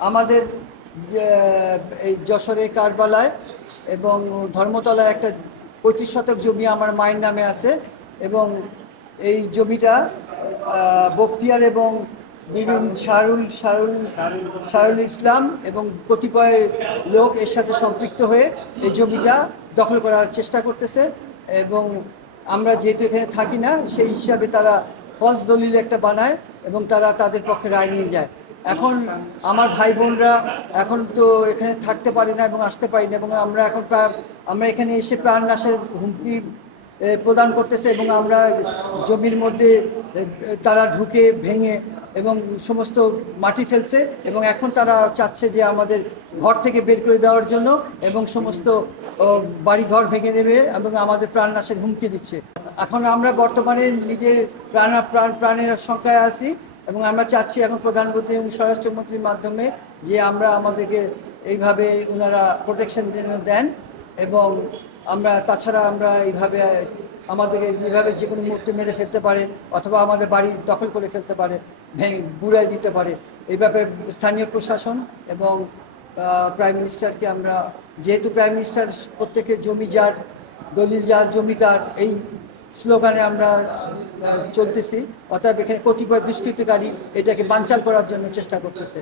আমাদের এই যশোরে কারবালায় এবং ধর্মতলায় একটা পঁয়ত্রিশ শতক জমি আমার মায়ের নামে আছে এবং এই জমিটা আহ, বখতিয়ার এবং বিভিন্ন শাহরুল শাহরুল শাহরুল ইসলাম এবং কতিপয় লোক এর সাথে সম্পৃক্ত হয়ে এই জমিটা দখল করার চেষ্টা করতেছে এবং আমরা যেহেতু এখানে থাকি না, সেই হিসাবে তারা ফলস দলিল একটা বানায় এবং তারা তাদের পক্ষে রায় নিয়ে যায়। এখন আমার ভাই বোনরা এখন তো এখানে থাকতে পারি না এবং আসতে পারি না এবং আমরা এখন আমরা এখানে এসে প্রাণ নাশের হুমকি প্রদান করতেছে এবং আমরা জমির মধ্যে তারা ঢুকে ভেঙে এবং সমস্ত মাটি ফেলছে এবং এখন তারা চাচ্ছে যে আমাদের ঘর থেকে বের করে দেওয়ার জন্য এবং সমস্ত বাড়িঘর ভেঙে দেবে এবং আমাদের প্রাণ নাশের হুমকি দিচ্ছে। এখন আমরা বর্তমানে নিজের প্রাণ প্রাণ, প্রাণের সংখ্যায় আছি এবং আমরা চাচ্ছি এখন প্রধানমন্ত্রী এবং স্বরাষ্ট্রমন্ত্রীর মাধ্যমে যে আমরা আমাদেরকে এইভাবে ওনারা প্রোটেকশন যেন দেন এবং আমরা তাছাড়া আমরা এইভাবে আমাদেরকে যেভাবে যে কোনো মুহূর্তে মেরে ফেলতে পারে অথবা আমাদের বাড়ি দখল করে ফেলতে পারে, ভেঙে বুড়াই দিতে পারে। এই ব্যাপারে স্থানীয় প্রশাসন এবং প্রাইম মিনিস্টারকে আমরা, যেহেতু প্রাইম মিনিস্টার প্রত্যেকের জমি যার দলিল যার, জমিদার, এই স্লোগানে আমরা চলতেছি। অর্থাৎ এখানে কতিপয় দুষ্কৃতকারী এটাকে বাঞ্চাল করার জন্য চেষ্টা করতেছে।